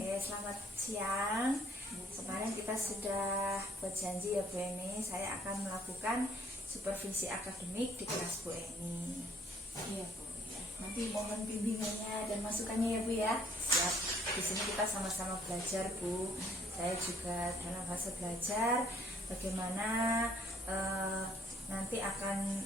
Oke, selamat siang. Kemarin kita sudah berjanji ya Bu Eni, saya akan melakukan supervisi akademik di kelas Bu Eni. Iya Bu, ya. Nanti mohon bimbingannya dan masukannya ya Bu ya. Siap. Di sini kita sama-sama belajar Bu. Saya juga dalam fase belajar bagaimana nanti akan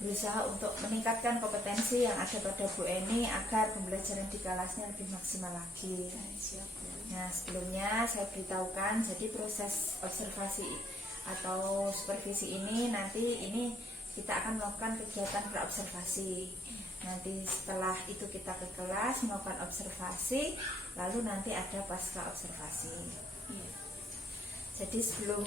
berusaha untuk meningkatkan kompetensi yang ada pada Bu Eni agar pembelajaran di kelasnya lebih maksimal lagi. Siap Bu. Nah, sebelumnya saya beritahukan, jadi proses observasi atau supervisi ini kita akan melakukan kegiatan praobservasi. Nanti setelah itu kita ke kelas melakukan observasi, lalu nanti ada pasca observasi. Iya. Jadi sebelum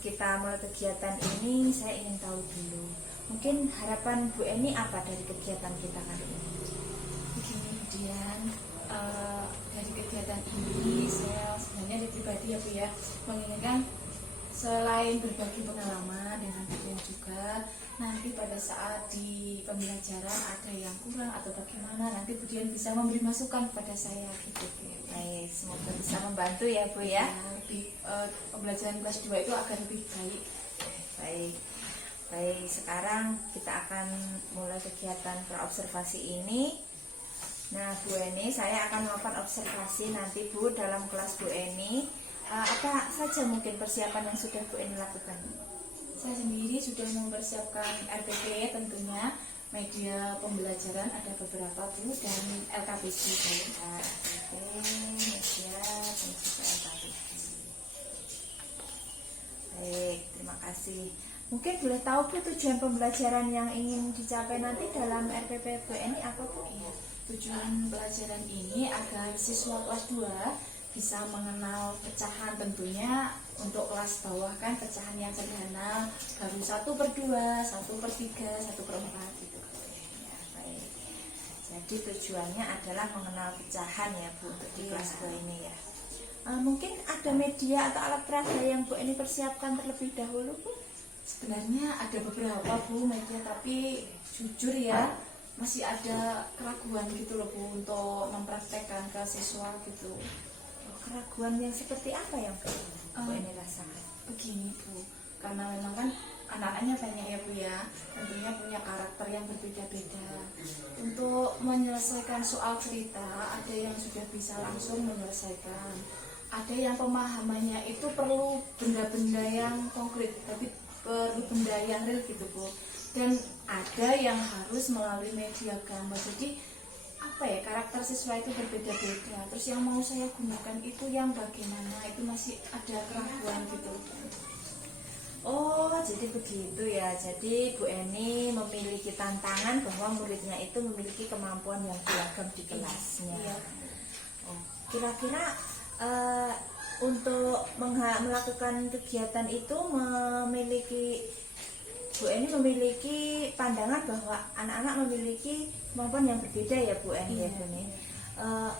kita mulai kegiatan ini, saya ingin tahu dulu, mungkin harapan Bu Eni apa dari kegiatan kita kali ini? Begini Dian, dari kegiatan ini saya sebenarnya dari pribadi ya Bu ya, menginginkan selain berbagi pengalaman dengan Budian juga, nanti pada saat di pembelajaran ada yang kurang atau bagaimana, nanti Budian bisa memberi masukan kepada saya gitu. Baik, semoga bisa membantu ya Bu ya. Lebih pembelajaran kelas 2 itu agar lebih baik. Baik, sekarang kita akan mulai kegiatan praobservasi ini. Nah Bu Eni, saya akan melakukan observasi nanti Bu dalam kelas Bu Eni. Apa saja mungkin persiapan yang sudah Bu Eni lakukan? Saya sendiri sudah mempersiapkan RPP tentunya, media pembelajaran ada beberapa Bu, dan LKPG saya. Media dan juga LKPG. Baik, terima kasih. Mungkin boleh tahu Bu tujuan pembelajaran yang ingin dicapai nanti dalam RPP Bu Eni apa Bu? Iya, tujuan pelajaran ini agar siswa kelas 2 bisa mengenal pecahan, tentunya untuk kelas bawah kan pecahan yang sederhana baru 1/2, 1/3, 1/4 gitu. Ya, baik. Jadi tujuannya adalah mengenal pecahan ya Bu untuk di kelas 2 ini ya. Mungkin ada media atau alat peraga yang Bu Eni persiapkan terlebih dahulu Bu? Sebenarnya ada beberapa Bu media, tapi jujur ya masih ada keraguan gitu loh Bu untuk mempraktekkan ke siswa gitu. Keraguan yang seperti apa yang Bu Eni rasakan? Begini Bu, karena memang kan anak-anaknya banyak ya Bu ya, tentunya punya karakter yang berbeda-beda. Untuk menyelesaikan soal cerita, ada yang sudah bisa langsung menyelesaikan, ada yang pemahamannya itu perlu benda-benda yang konkret, tapi perlu benda yang real gitu Bu, dan ada yang harus melalui media gambar. Jadi karakter siswa itu berbeda-beda. Terus yang mau saya gunakan itu yang bagaimana, itu masih ada keraguan gitu. Oh, jadi begitu ya. Jadi Bu Eni memiliki tantangan bahwa muridnya itu memiliki kemampuan yang beragam di kelasnya. Iya. Oh, kira-kira untuk melakukan kegiatan itu Bu Eni memiliki pandangan bahwa anak-anak memiliki kemampuan yang berbeda ya Bu Eni. Iya. Ya Bu Eni.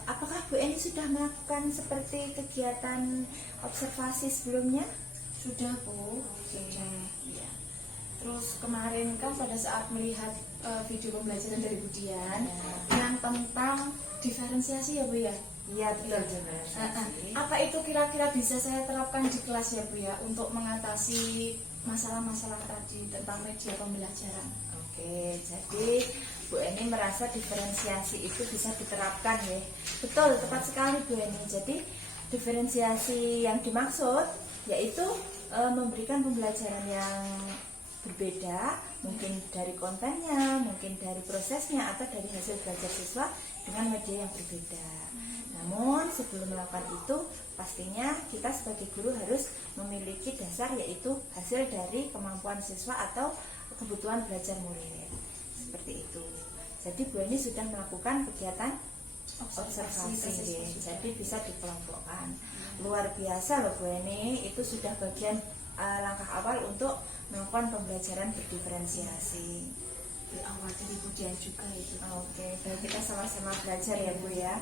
Apakah Bu Eni sudah melakukan seperti kegiatan observasi sebelumnya? Sudah Bu. Sudah. Ya. Terus kemarin kan pada saat melihat video pembelajaran dari Budian yang tentang diferensiasi ya Bu ya. Iya betul juga. Apa itu kira-kira bisa saya terapkan di kelas ya Bu ya, untuk mengatasi masalah-masalah tadi tentang media pembelajaran? Oke, jadi Bu Eni merasa diferensiasi itu bisa diterapkan ya. Betul, tepat sekali Bu Eni. Jadi diferensiasi yang dimaksud yaitu memberikan pembelajaran yang berbeda, mungkin dari kontennya, mungkin dari prosesnya, atau dari hasil belajar siswa dengan media yang berbeda. Namun sebelum melakukan itu, pastinya kita sebagai guru harus memiliki dasar, yaitu hasil dari kemampuan siswa atau kebutuhan belajar murid. Seperti itu. Jadi Bu Eni sudah melakukan kegiatan observasi, jadi bisa dikelompokkan. Luar biasa loh Bu Eni, itu sudah bagian langkah awal untuk melakukan pembelajaran berdiferensiasi. Di awal dari Budian juga itu. Oke, baik, kita sama-sama belajar ya Bu ya.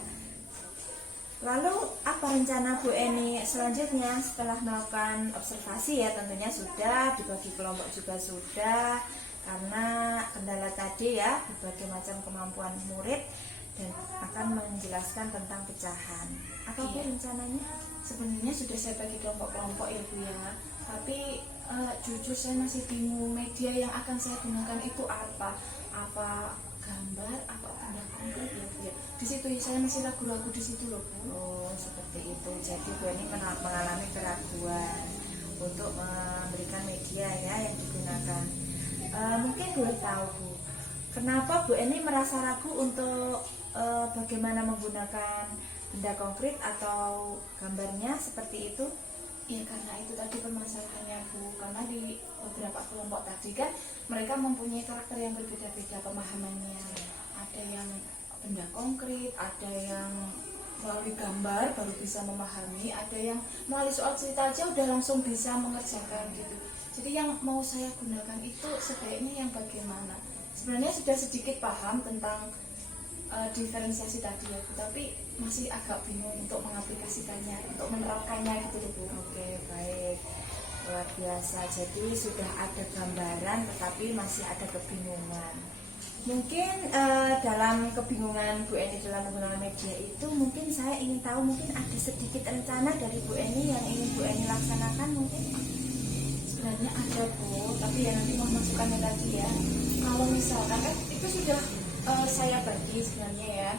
Lalu apa rencana Bu Eni selanjutnya setelah melakukan observasi ya? Tentunya sudah dibagi kelompok juga sudah, karena kendala tadi ya berbagai macam kemampuan murid dan akan menjelaskan tentang pecahan. Apa Bu Iya. rencananya? Sebenarnya sudah saya bagi kelompok-kelompok ya Bu ya, tapi jujur saya masih bingung media yang akan saya gunakan itu apa gambar, apa benda konkret ya Bu ya. Di situ ya, saya masih ragu-ragu di situ loh Bu. Oh, seperti itu. Jadi Bu ini mengalami keraguan untuk memberikan media ya yang digunakan. Mungkin boleh tahu Bu, kenapa Bu Eni merasa ragu untuk bagaimana menggunakan benda konkret atau gambarnya seperti itu? Ya karena itu tadi permasalahannya Bu, karena di beberapa kelompok tadi kan mereka mempunyai karakter yang berbeda-beda pemahamannya. Ada yang benda konkret, ada yang melalui gambar baru bisa memahami, ada yang melalui soal cerita aja udah langsung bisa mengerjakan gitu. Jadi yang mau saya gunakan itu sebaiknya yang bagaimana? Sebenarnya sudah sedikit paham tentang diferensiasi tadi ya Bu, tapi masih agak bingung untuk mengaplikasikannya, untuk menerapkannya gitu loh Bu. Oke, baik. Luar biasa. Jadi sudah ada gambaran tetapi masih ada kebingungan. Mungkin dalam kebingungan Bu Eni dalam menggunakan media itu, mungkin saya ingin tahu, mungkin ada sedikit rencana dari Bu Eni yang ingin Bu Eni laksanakan mungkin? Sebenarnya ada Bu, tapi ya nanti mau masukannya tadi ya. Kalau misalkan kan itu sudah saya bagi sebenarnya ya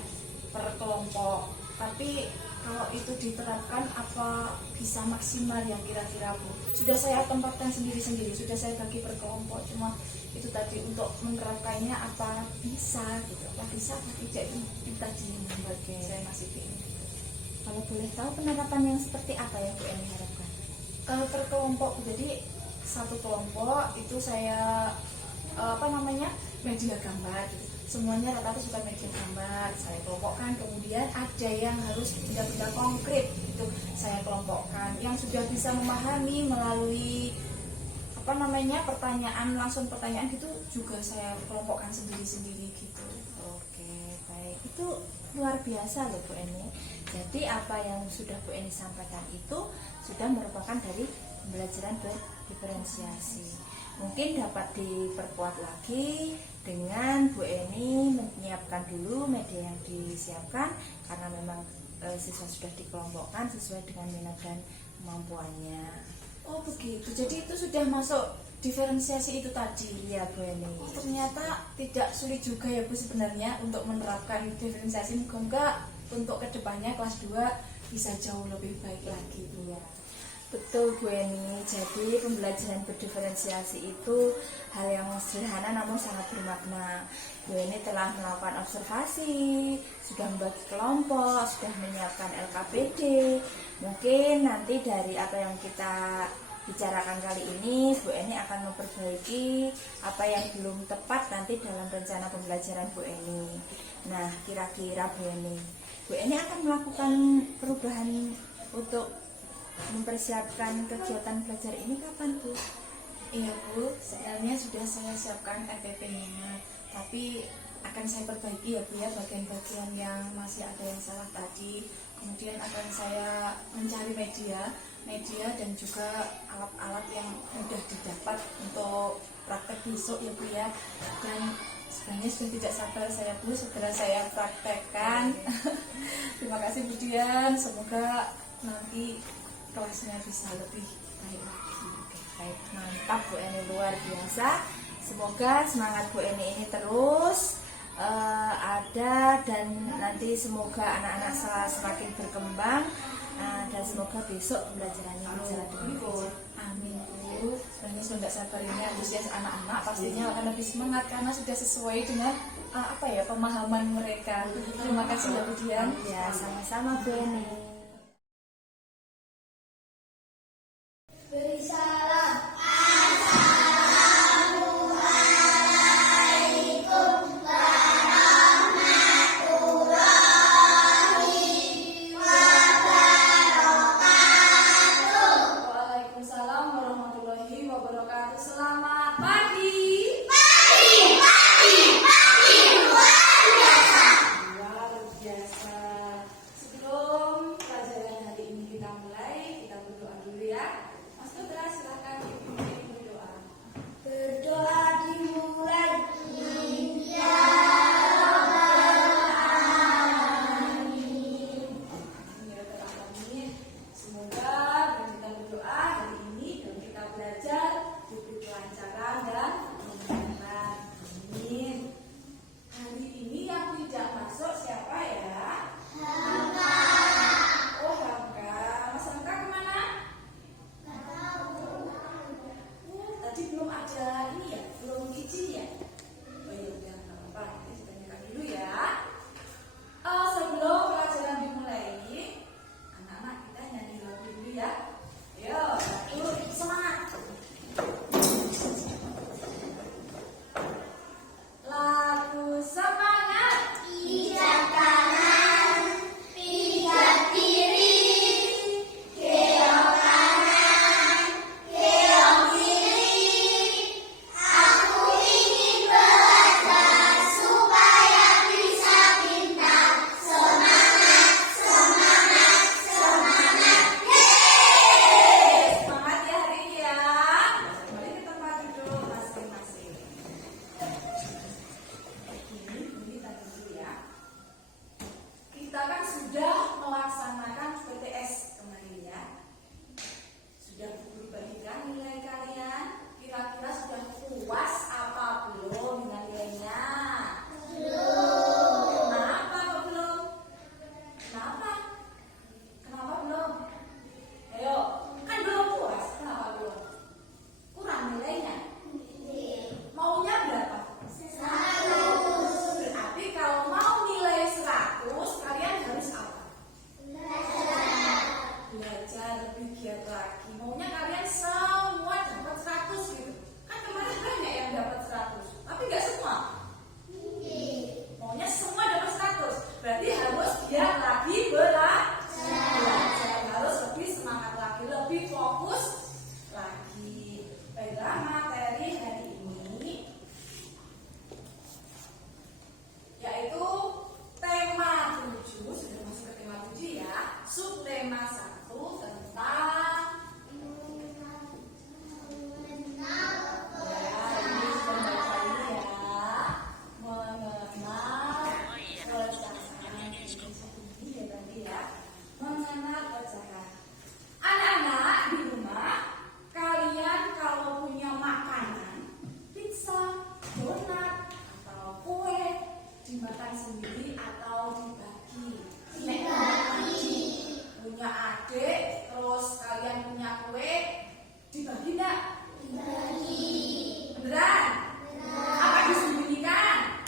per kelompok, tapi kalau itu diterapkan apa bisa maksimal yang kira-kira Bu? Sudah saya tempatkan sendiri-sendiri, sudah saya bagi per kelompok, cuma itu tadi untuk menerapkannya apa bisa gitu, apa bisa apa tidak itu tadi yang Oke. saya masih bingung. Kalau boleh tahu penerapan yang seperti apa yang Bu Eni harapkan? Per kelompok, jadi satu kelompok itu saya media gambar gitu. Semuanya rata-rata suka media gambar, saya kelompokkan. Kemudian ada yang harus benda-benda konkret itu saya kelompokkan, yang sudah bisa memahami melalui pertanyaan gitu juga saya kelompokkan sendiri-sendiri gitu. Oke, baik. Itu luar biasa loh Bu Eni. Jadi apa yang sudah Bu Eni sampaikan itu sudah merupakan dari pembelajaran berdiferensiasi. Mungkin dapat diperkuat lagi dengan Bu Eni menyiapkan dulu media yang disiapkan, karena memang siswa sudah dikelompokkan sesuai dengan minat dan kemampuannya. Oh begitu, jadi itu sudah masuk diferensiasi itu tadi. Iya Bu Eni. Oh, ternyata tidak sulit juga ya Bu sebenarnya untuk menerapkan diferensiasi. Moga untuk kedepannya kelas 2 bisa jauh lebih baik lagi Bu ya. Betul Bu Eni, jadi pembelajaran berdiferensiasi itu hal yang sederhana namun sangat bermakna. Bu Eni telah melakukan observasi, sudah membagi kelompok, sudah menyiapkan LKPD. Mungkin nanti dari apa yang kita bicarakan kali ini, Bu Eni akan memperbaiki apa yang belum tepat nanti dalam rencana pembelajaran Bu Eni. Nah, kira-kira Bu Eni akan melakukan perubahan untuk mempersiapkan kegiatan belajar ini kapan Bu? Iya Bu, sebenarnya sudah saya siapkan MPP-nya, tapi akan saya perbaiki ya Bu ya bagian-bagian yang masih ada yang salah tadi. Kemudian akan saya mencari media dan juga alat-alat yang mudah didapat untuk praktek besok ya Bu ya. Dan sebenarnya sudah tidak sabar saya Bu, segera saya praktekkan. Terima kasih Bu Dian, semoga nanti kelasnya bisa lebih baik lagi. Baik, mantap Bu Eni, luar biasa. Semoga semangat Bu Eni ini terus ada, dan nanti semoga anak-anak semakin berkembang, dan semoga besok pembelajarannya berjalan dengan baik. Amin Bu. Sebenarnya sudah tidak sabar ini antusias anak-anak pastinya akan lebih semangat karena sudah sesuai dengan pemahaman mereka. Terima kasih ya Bu Dian. Ya, sama-sama Bu Eni. Beri salam. Waalaikumsalam warahmatullahi wabarakatuh. Selamat pagi. Luar biasa. Sebelum tema 1 tentang mengenal pecahan. Anak-anak di rumah, kalian kalau punya makanan, pizza, donat, atau kue, dimakan sendiri atau dibagi? Punya adik, terus kalian punya kue, dibagi nggak? Beneran? Apa disembunyikan?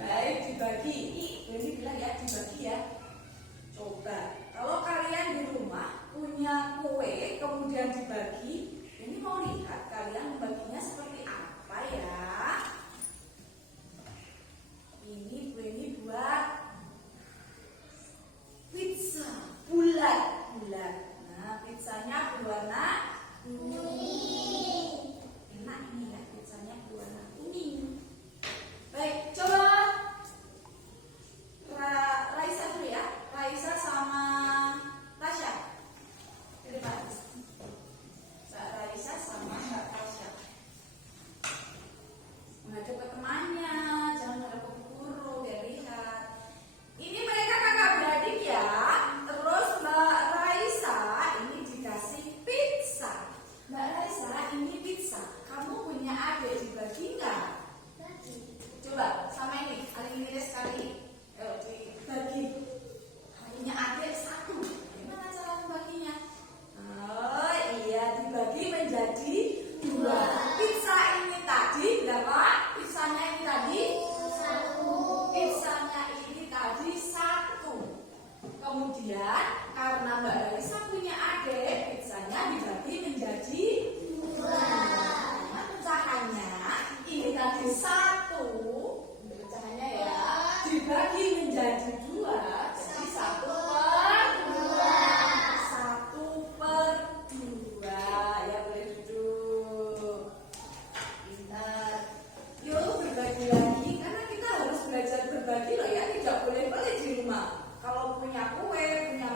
Baik, dibagi. Ini bilang ya dibagi ya. Coba, kalau kalian di rumah punya kue kemudian dibagi, ini mau lihat kalian membaginya seperti apa ya? Ini kue ini buat pizza bulat-bulat. Nah, pizzanya berwarna kuning. Enak ini ya, pizzanya berwarna kuning. Baik, coba Raisa dulu ya. Raisa sama Tasya. Di depan. Raisa sama Mbak Tasya. Menghadap ke temannya, jangan menghadap ke guru, biar lihat. Ini mereka kakak beradik ya. Terus Mbak Raisa ini dikasih pizza. Mbak Raisa ini pizza. Kamu punya adik, dibagi nggak? Coba sama ini, kali ini sekali. Dibagi. Punya adik 1. Gimana cara membaginya? Oh iya, dibagi menjadi 2. Pizza ini tadi berapa? Pizzanya ini tadi 1. Pizzanya ini tadi 1. Kemudian karena Mbak Raisa punya adik, pizzanya dibagi menjadi 2. Nah, pecahannya ini tadi 1. Pecahannya ya dibagi menjadi 2. Jadi 1/2. 1/2. Ya, boleh duduk. Pintar. Yuk berbagi lagi, karena kita harus belajar berbagi loh ya. Tidak boleh pelit di rumah. Kalau punya kue, punya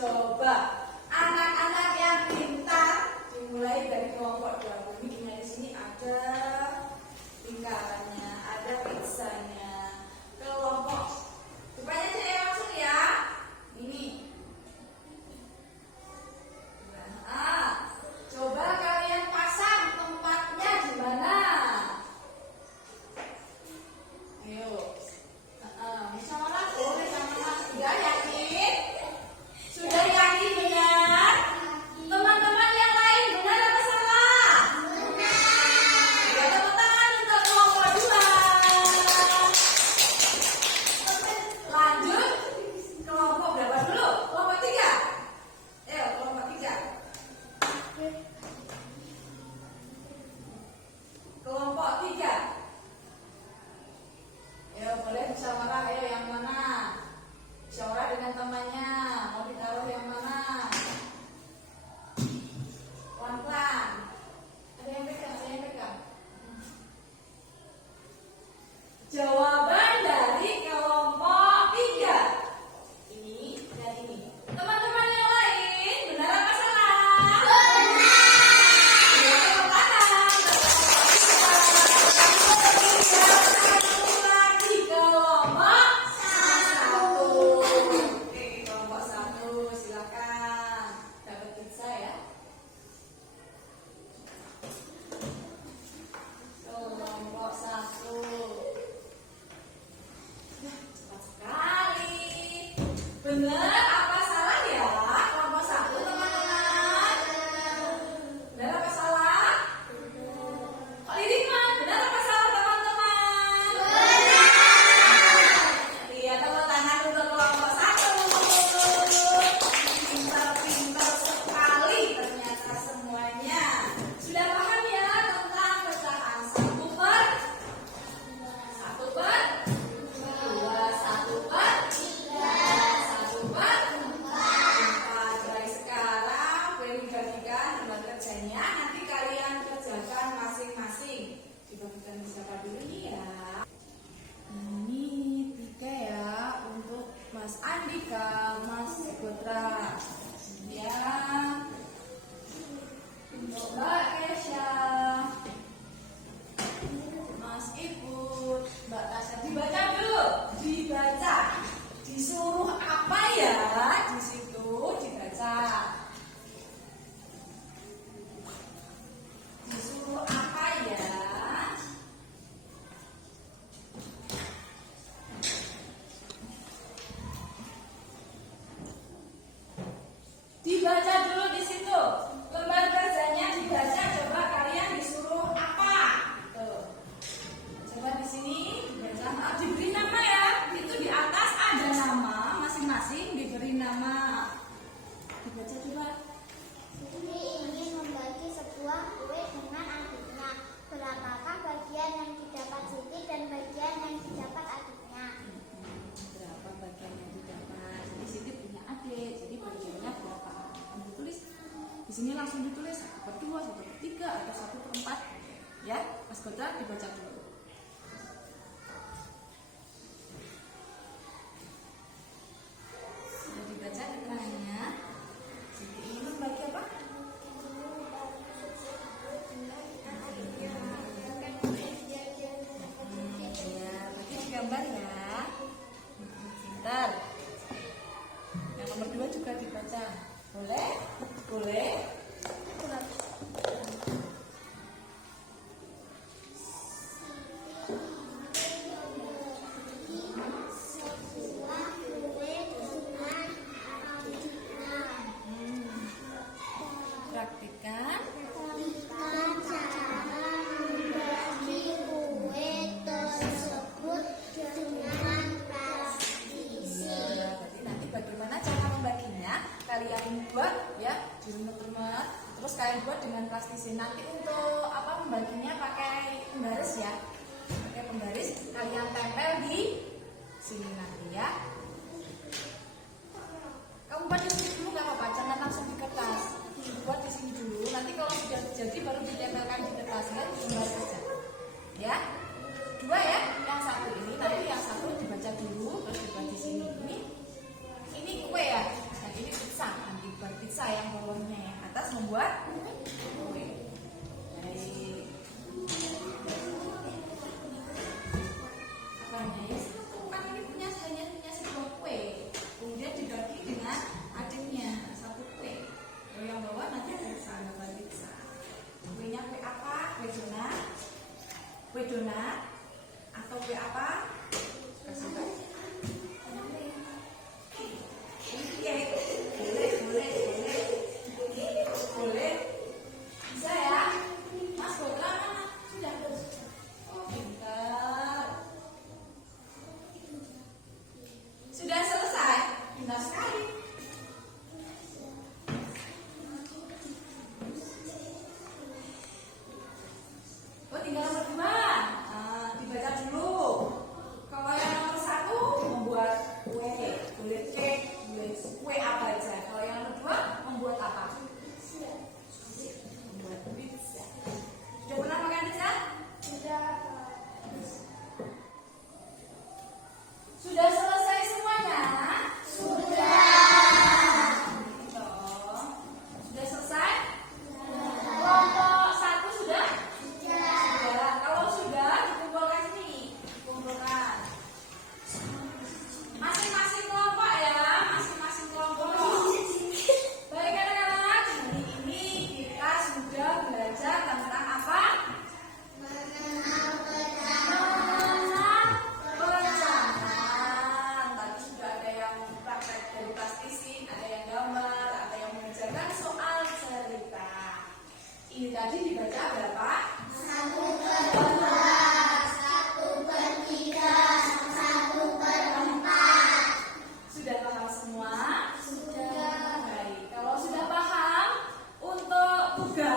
Coba anak-anak yang pintar dimulai dari kelompok dahulu. Ini di sini ada lingkarannya, ada pizzanya. Kelompok. Rupanya saya langsung ya. Ini. Nah, coba kalian pasang tempatnya di mana? Ayo. Musyawarah boleh sama sudah yakin? Sudah yakin benar? Teman-teman yang lain benar atau salah? Benar. Ya, tepuk tangan untuk kelompok 2. Lanjut kelompok berapa dulu? Kelompok 3. Ayo, kelompok 3. Kelompok 3. Ayo, boleh musyawarah. Ayo, yang mana? Musyawarah dengan temannya. Mau ditaruh yang mana? Pelan-pelan. Ada yang pegang, ada yang pegang. Jawaban dari kelompok 3. Ini dan ini. Teman-teman yang lain, benar apa salah? Benar. Ya, tepuk tangan. Satu lagi kelompok 1. Oke, kelompok 1 silakan. Dapat pizza ya. Kelompok 1. Cepat sekali. Benar apa salah ya? Kelompok 1 teman-teman. Benar apa salah? Kok Irima, benar apa salah teman-teman? Benar. Iya, tepuk tangan untuk kelompok 1. Pintar-pintar sekali ternyata semuanya. Sudah paham ya tentang pecahan 1 per 1 per 2, 1 per 3, 1 per 4. Mulai sekarang boleh dibagikan tempat kerjanya. Nanti kalian kerjakan masing-masing. Dibagikan ke siapa dulu nih ya? Ini 3 ya untuk Mas Andika, Mas Putra. Ya. Untuk Mbak Kesha, Mas Ibu, Mbak Tasya. Dibaca dulu, dibaca. Disuruh apa ya? Di situ dibaca. Disuruh apa ya? Dibaca dulu di situ. Lembar kerjanya dibaca. Coba kalian disuruh apa? Tuh. Coba di sini dibaca. Maaf, diberi nama ya. Itu di atas ada nama masing-masing diberi nama. Dibaca coba. Sri ingin membagi sebuah kue dengan adiknya. Berapakah bagian yang didapat Siti dan bagian yang didapat adiknya? Berapa bagian yang didapat? Jadi Siti punya adik, jadi bagiannya berapa? Kamu tulis di sini, langsung ditulis 1/2, 1/3 atau 1/4. Ya, Mas Gotra dibaca dulu. Sudah dibaca keterangannya. Siti ingin membagi apa? Ya, berarti digambar ya. Pintar. Yang nomor 2 juga dibaca. Boleh? Boleh? Sebuah kue dengan adiknya. Praktikan. Kita cara membagi kue tersebut dengan praktisi. Berarti nanti bagaimana cara membaginya? Kalian buat ya di rumah-rumah. Terus kalian buat dengan plastisi. Nanti untuk apa membaginya pakai pembaris ya. Pakai pembaris kalian tempel di sini nanti ya. Kamu buat di sini dulu nggak apa-apa, jangan langsung di kertas. Dibuat di sini dulu. Nanti kalau sudah jadi baru ditempelkan di kertas ya, pembaris saja. Ya. 2 ya. Yang satu ini nanti yang satu dibaca dulu terus dibuat di sini. Ini kue ya. Nah, ini pizza. membuat kue. Baik. Apanya ya? Satu kan ini hanya punya sebuah kue. Kemudian dibagi dengan adiknya satu kue. Kalau yang bawah nanti ada bagi besar. Kuenya kue apa? Kue donat? Kue donat? Atau kue apa? Kasih tahu. Boleh. Bisa ya? Mas bola mana? Sudah. Oh, pintar. Sudah selesai? Pintar sekali. Oh, tinggal nomor 2. Dibaca dulu. Kalau yang nomor 1 membuat kue, boleh cake, boleh kue apa aja. Kalau yang nomor 2 membuat apa? Membuat pizza. Sudah pernah makan pizza? Sudah selesai semuanya? Sudah selesai? Kelompok 1 sudah? Sudah. Kalau sudah, dikumpulkan sini. Dikumpulkan. Masing-masing kelompok ya, masing-masing kelompok. Baik anak-anak, hari ini kita sudah belajar tentang apa? Mengenal perencanaan. Tadi sudah ada yang praktek dari plastistik, ada yang gambar, ada yang mengerjakan soal cerita. Ini tadi dibaca berapa? 1/3, 1/3, 1/4. Sudah paham semua? Sudah. Baik. Kalau sudah paham, untuk tugas